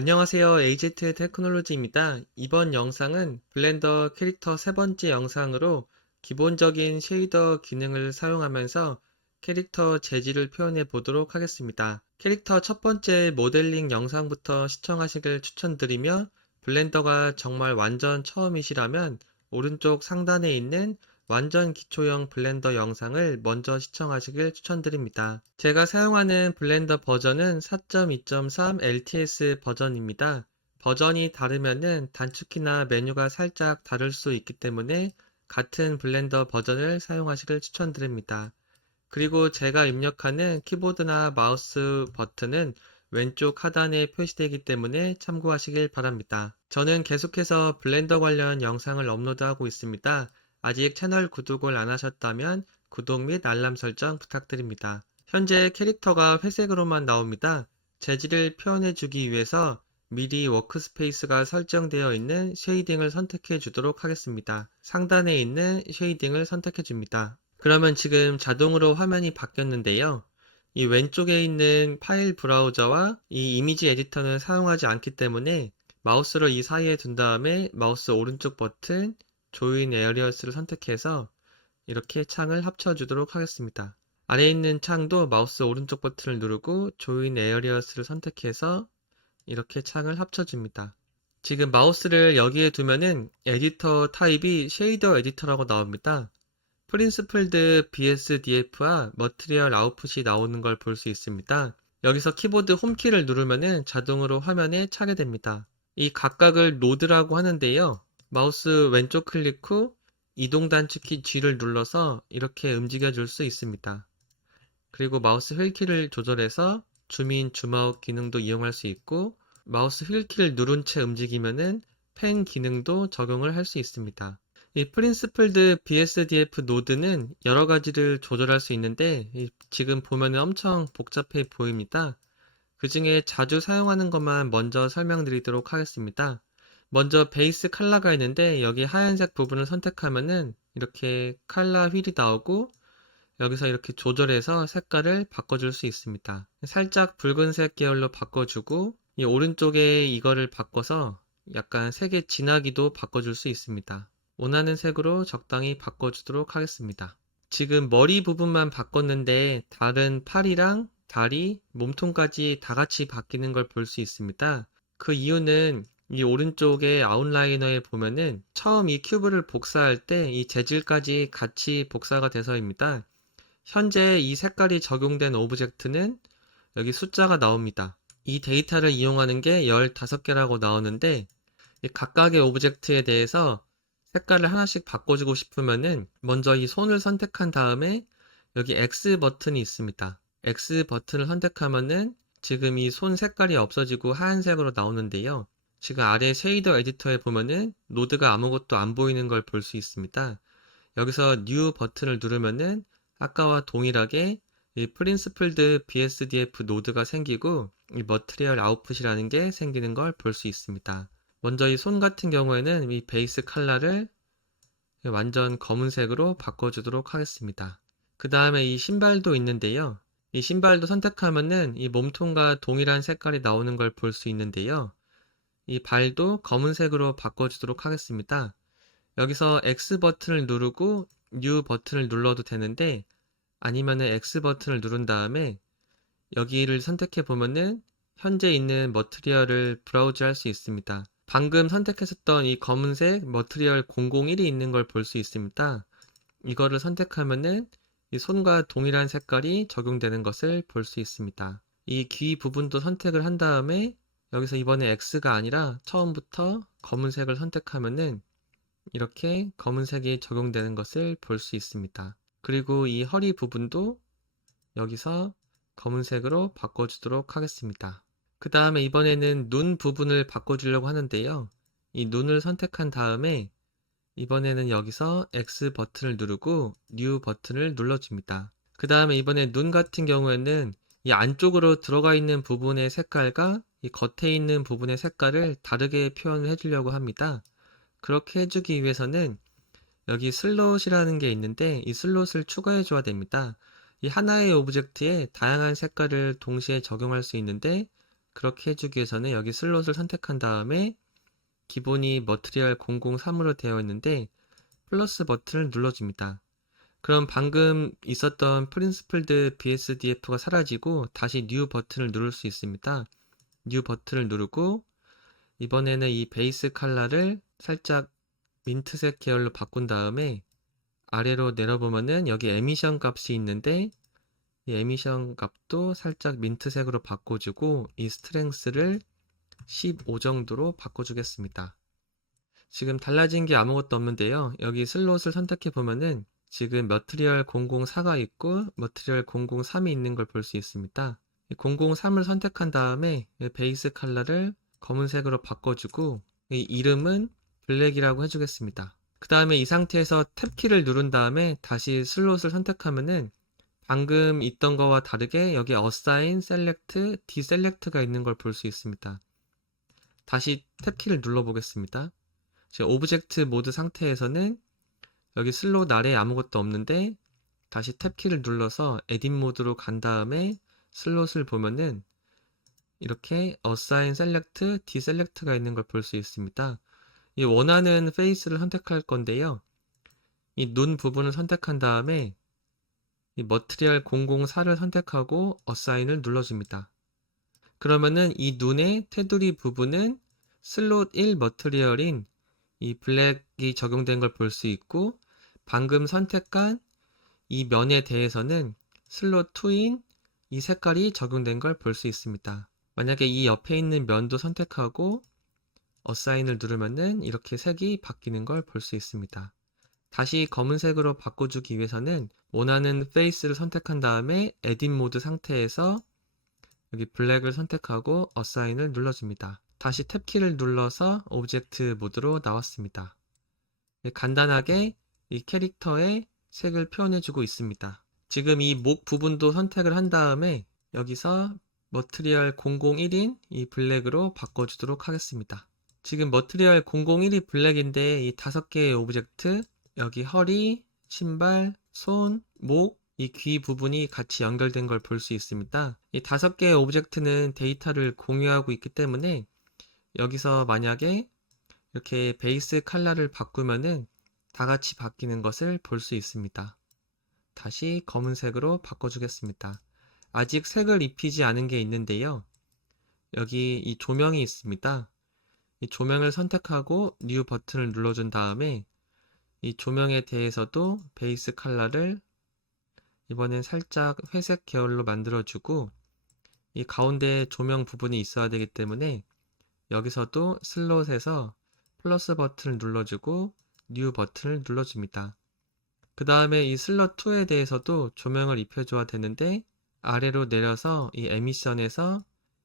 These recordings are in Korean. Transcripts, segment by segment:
안녕하세요. AZ 테크놀로지입니다. 이번 영상은 블렌더 캐릭터 세 번째 영상으로 기본적인 쉐이더 기능을 사용하면서 캐릭터 재질을 표현해 보도록 하겠습니다. 캐릭터 첫 번째 모델링 영상부터 시청하시길 추천드리며 블렌더가 정말 완전 처음이시라면 오른쪽 상단에 있는 완전 기초형 블렌더 영상을 먼저 시청하시길 추천드립니다. 제가 사용하는 블렌더 버전은 4.2.3 LTS 버전입니다. 버전이 다르면은 단축키나 메뉴가 살짝 다를 수 있기 때문에 같은 블렌더 버전을 사용하시길 추천드립니다. 그리고 제가 입력하는 키보드나 마우스 버튼은 왼쪽 하단에 표시되기 때문에 참고하시길 바랍니다. 저는 계속해서 블렌더 관련 영상을 업로드하고 있습니다. 아직 채널 구독을 안 하셨다면 구독 및 알람 설정 부탁드립니다. 현재 캐릭터가 회색으로만 나옵니다. 재질을 표현해 주기 위해서 미리 워크스페이스가 설정되어 있는 쉐이딩을 선택해 주도록 하겠습니다. 상단에 있는 쉐이딩을 선택해 줍니다. 그러면 지금 자동으로 화면이 바뀌었는데요. 이 왼쪽에 있는 파일 브라우저와 이 이미지 에디터는 사용하지 않기 때문에 마우스를 이 사이에 둔 다음에 마우스 오른쪽 버튼 조인 에어리어스를 선택해서 이렇게 창을 합쳐주도록 하겠습니다. 아래에 있는 창도 마우스 오른쪽 버튼을 누르고 조인 에어리어스를 선택해서 이렇게 창을 합쳐줍니다. 지금 마우스를 여기에 두면은 에디터 타입이 쉐이더 에디터라고 나옵니다. 프린스플드 BSDF와 머트리얼 아웃풋이 나오는 걸 볼 수 있습니다. 여기서 키보드 홈키를 누르면은 자동으로 화면에 차게 됩니다. 이 각각을 노드라고 하는데요. 마우스 왼쪽 클릭 후 이동 단축키 G를 눌러서 이렇게 움직여 줄 수 있습니다. 그리고 마우스 휠키를 조절해서 줌인, 줌아웃 기능도 이용할 수 있고 마우스 휠키를 누른 채 움직이면은 펜 기능도 적용을 할 수 있습니다. 이 프린스플드 BSDF 노드는 여러 가지를 조절할 수 있는데 지금 보면은 엄청 복잡해 보입니다. 그 중에 자주 사용하는 것만 먼저 설명드리도록 하겠습니다. 먼저 베이스 컬러가 있는데 여기 하얀색 부분을 선택하면은 이렇게 컬러 휠이 나오고 여기서 이렇게 조절해서 색깔을 바꿔줄 수 있습니다. 살짝 붉은색 계열로 바꿔주고 이 오른쪽에 이거를 바꿔서 약간 색의 진하기도 바꿔줄 수 있습니다. 원하는 색으로 적당히 바꿔주도록 하겠습니다. 지금 머리 부분만 바꿨는데 다른 팔이랑 다리, 몸통까지 다 같이 바뀌는 걸 볼 수 있습니다. 그 이유는 이 오른쪽에 아웃라이너에 보면은 처음 이 큐브를 복사할 때 이 재질까지 같이 복사가 돼서입니다. 현재 이 색깔이 적용된 오브젝트는 여기 숫자가 나옵니다. 이 데이터를 이용하는 게 15개라고 나오는데 각각의 오브젝트에 대해서 색깔을 하나씩 바꿔주고 싶으면은 먼저 이 손을 선택한 다음에 여기 X 버튼이 있습니다. X 버튼을 선택하면은 지금 이 손 색깔이 없어지고 하얀색으로 나오는데요. 지금 아래 쉐이더 에디터에 보면은 노드가 아무것도 안 보이는 걸 볼 수 있습니다. 여기서 New 버튼을 누르면은 아까와 동일하게 이 프린스플드 BSDF 노드가 생기고 이 머트리얼 아웃풋이라는 게 생기는 걸 볼 수 있습니다. 먼저 이 손 같은 경우에는 이 베이스 컬러를 완전 검은색으로 바꿔주도록 하겠습니다. 그 다음에 이 신발도 있는데요. 이 신발도 선택하면은 이 몸통과 동일한 색깔이 나오는 걸 볼 수 있는데요. 이 발도 검은색으로 바꿔주도록 하겠습니다. 여기서 X 버튼을 누르고 New 버튼을 눌러도 되는데 아니면 은 X 버튼을 누른 다음에 여기를 선택해 보면은 현재 있는 머트리얼을 브라우즈 할 수 있습니다. 방금 선택했었던 이 검은색 머트리얼 001이 있는 걸 볼 수 있습니다. 이거를 선택하면은 이 손과 동일한 색깔이 적용되는 것을 볼 수 있습니다. 이 귀 부분도 선택을 한 다음에 여기서 이번에 X가 아니라 처음부터 검은색을 선택하면은 이렇게 검은색이 적용되는 것을 볼 수 있습니다. 그리고 이 허리 부분도 여기서 검은색으로 바꿔주도록 하겠습니다. 그 다음에 이번에는 눈 부분을 바꿔주려고 하는데요. 이 눈을 선택한 다음에 이번에는 여기서 X 버튼을 누르고 New 버튼을 눌러줍니다. 그 다음에 이번에 눈 같은 경우에는 이 안쪽으로 들어가 있는 부분의 색깔과 이 겉에 있는 부분의 색깔을 다르게 표현을 해주려고 합니다. 그렇게 해주기 위해서는 여기 슬롯이라는 게 있는데 이 슬롯을 추가해 줘야 됩니다. 이 하나의 오브젝트에 다양한 색깔을 동시에 적용할 수 있는데 그렇게 해주기 위해서는 여기 슬롯을 선택한 다음에 기본이 머트리얼 003으로 되어 있는데 플러스 버튼을 눌러줍니다. 그럼 방금 있었던 프린스플드 BSDF가 사라지고 다시 뉴 버튼을 누를 수 있습니다. 뉴 버튼을 누르고 이번에는 이 베이스 컬러를 살짝 민트색 계열로 바꾼 다음에 아래로 내려보면은 여기 에미션 값이 있는데 이 에미션 값도 살짝 민트색으로 바꿔주고 이 스트렝스를 15 정도로 바꿔주겠습니다. 지금 달라진 게 아무것도 없는데요. 여기 슬롯을 선택해 보면은 지금 머트리얼 004가 있고 머트리얼 003이 있는 걸 볼 수 있습니다. 003을 선택한 다음에 베이스 컬러를 검은색으로 바꿔주고 이 이름은 블랙이라고 해주겠습니다. 그 다음에 이 상태에서 탭키를 누른 다음에 다시 슬롯을 선택하면은 방금 있던 거와 다르게 여기 assign, select, deselect가 있는 걸 볼 수 있습니다. 다시 탭키를 눌러보겠습니다. 지금 오브젝트 모드 상태에서는 여기 슬롯 아래에 아무것도 없는데 다시 탭키를 눌러서 에딧 모드로 간 다음에 슬롯을 보면은 이렇게 assign, select, deselect가 있는 걸 볼 수 있습니다. 이 원하는 페이스를 선택할 건데요. 이 눈 부분을 선택한 다음에 이 머트리얼 004를 선택하고 assign을 눌러줍니다. 그러면은 이 눈의 테두리 부분은 슬롯 1 머트리얼인 이 블랙이 적용된 걸 볼 수 있고 방금 선택한 이 면에 대해서는 슬롯 2인 이 색깔이 적용된 걸 볼 수 있습니다. 만약에 이 옆에 있는 면도 선택하고 어사인을 누르면은 이렇게 색이 바뀌는 걸 볼 수 있습니다. 다시 검은색으로 바꿔주기 위해서는 원하는 페이스를 선택한 다음에 에딧 모드 상태에서 여기 블랙을 선택하고 어사인을 눌러줍니다. 다시 탭키를 눌러서 오브젝트 모드로 나왔습니다. 네, 간단하게 이 캐릭터의 색을 표현해주고 있습니다. 지금 이 목 부분도 선택을 한 다음에 여기서 머트리얼 001인 이 블랙으로 바꿔주도록 하겠습니다. 지금 머트리얼 001이 블랙인데 이 다섯 개의 오브젝트 여기 허리, 신발, 손, 목, 이 귀 부분이 같이 연결된 걸 볼 수 있습니다. 이 다섯 개의 오브젝트는 데이터를 공유하고 있기 때문에 여기서 만약에 이렇게 베이스 컬러를 바꾸면은 다 같이 바뀌는 것을 볼 수 있습니다. 다시 검은색으로 바꿔주겠습니다. 아직 색을 입히지 않은 게 있는데요. 여기 이 조명이 있습니다. 이 조명을 선택하고 뉴 버튼을 눌러준 다음에 이 조명에 대해서도 베이스 컬러를 이번엔 살짝 회색 계열로 만들어주고 이 가운데 조명 부분이 있어야 되기 때문에 여기서도 슬롯에서 플러스 버튼을 눌러주고 뉴 버튼을 눌러줍니다. 그 다음에 이 슬롯 2에 대해서도 조명을 입혀줘야 되는데 아래로 내려서 이 에미션에서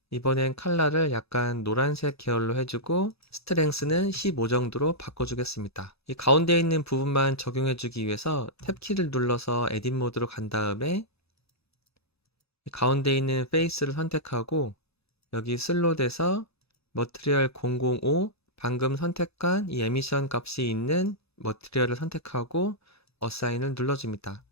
이번엔 컬러를 약간 노란색 계열로 해주고 스트렝스는 15 정도로 바꿔주겠습니다. 이 가운데 있는 부분만 적용해주기 위해서 탭키를 눌러서 에딧 모드로 간 다음에 가운데 있는 페이스를 선택하고 여기 슬롯에서 머트리얼 005 방금 선택한 이 에미션 값이 있는 머트리얼을 선택하고 어사인을 눌러줍니다.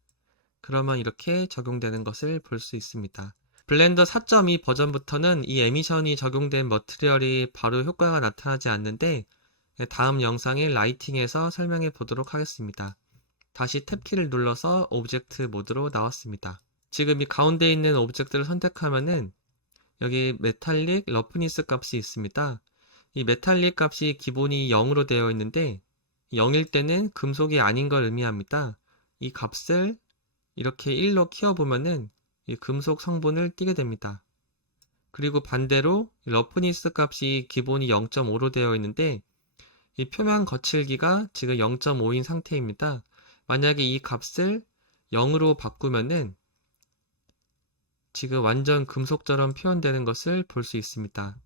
그러면 이렇게 적용되는 것을 볼 수 있습니다. 블렌더 4.2 버전부터는 이 에미션이 적용된 머트리얼이 바로 효과가 나타나지 않는데 다음 영상의 라이팅에서 설명해 보도록 하겠습니다. 다시 탭키를 눌러서 오브젝트 모드로 나왔습니다. 지금 이 가운데 있는 오브젝트를 선택하면은 여기 메탈릭 러프니스 값이 있습니다. 이 메탈릭 값이 기본이 0으로 되어 있는데 0일 때는 금속이 아닌 걸 의미합니다. 이 값을 이렇게 1로 키워보면은 이 금속 성분을 띠게 됩니다. 그리고 반대로 러프니스 값이 기본이 0.5로 되어 있는데 이 표면 거칠기가 지금 0.5인 상태입니다. 만약에 이 값을 0으로 바꾸면은 지금 완전 금속처럼 표현되는 것을 볼 수 있습니다.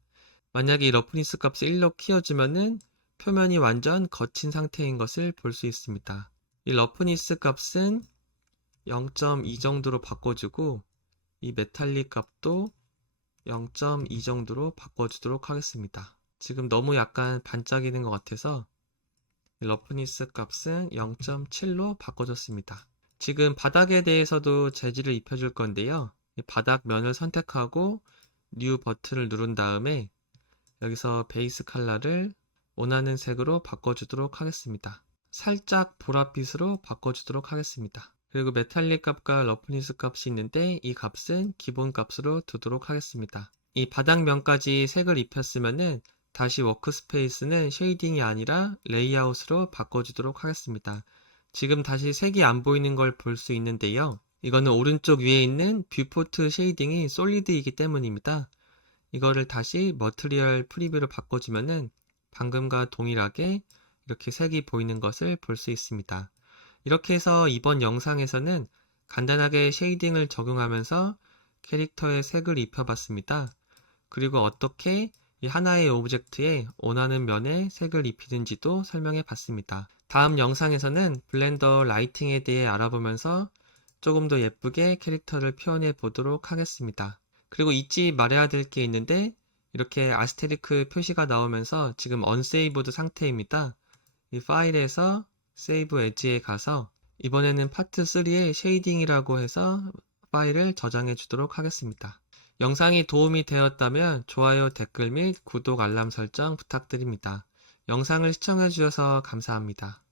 만약에 이 러프니스 값을 1로 키워주면은 표면이 완전 거친 상태인 것을 볼 수 있습니다. 이 러프니스 값은 0.2 정도로 바꿔주고 이 메탈릭 값도 0.2 정도로 바꿔주도록 하겠습니다. 지금 너무 약간 반짝이는 것 같아서 러프니스 값은 0.7로 바꿔줬습니다. 지금 바닥에 대해서도 재질을 입혀줄 건데요. 이 바닥 면을 선택하고 뉴 버튼을 누른 다음에 여기서 베이스 컬러를 원하는 색으로 바꿔주도록 하겠습니다. 살짝 보랏빛으로 바꿔주도록 하겠습니다. 그리고 메탈릭 값과 러프니스 값이 있는데 이 값은 기본 값으로 두도록 하겠습니다. 이 바닥면까지 색을 입혔으면은 다시 워크스페이스는 쉐이딩이 아니라 레이아웃으로 바꿔주도록 하겠습니다. 지금 다시 색이 안 보이는 걸 볼 수 있는데요. 이거는 오른쪽 위에 있는 뷰포트 쉐이딩이 솔리드이기 때문입니다. 이거를 다시 머트리얼 프리뷰로 바꿔주면은 방금과 동일하게 이렇게 색이 보이는 것을 볼 수 있습니다. 이렇게 해서 이번 영상에서는 간단하게 쉐이딩을 적용하면서 캐릭터의 색을 입혀봤습니다. 그리고 어떻게 이 하나의 오브젝트에 원하는 면에 색을 입히는지도 설명해 봤습니다. 다음 영상에서는 블렌더 라이팅에 대해 알아보면서 조금 더 예쁘게 캐릭터를 표현해 보도록 하겠습니다. 그리고 잊지 말아야 될 게 있는데 이렇게 아스테리크 표시가 나오면서 지금 언세이브드 상태입니다. 이 파일에서 세이브 에지에 가서 이번에는 파트 3의 쉐이딩이라고 해서 파일을 저장해 주도록 하겠습니다. 영상이 도움이 되었다면 좋아요, 댓글 및 구독, 알람 설정 부탁드립니다. 영상을 시청해 주셔서 감사합니다.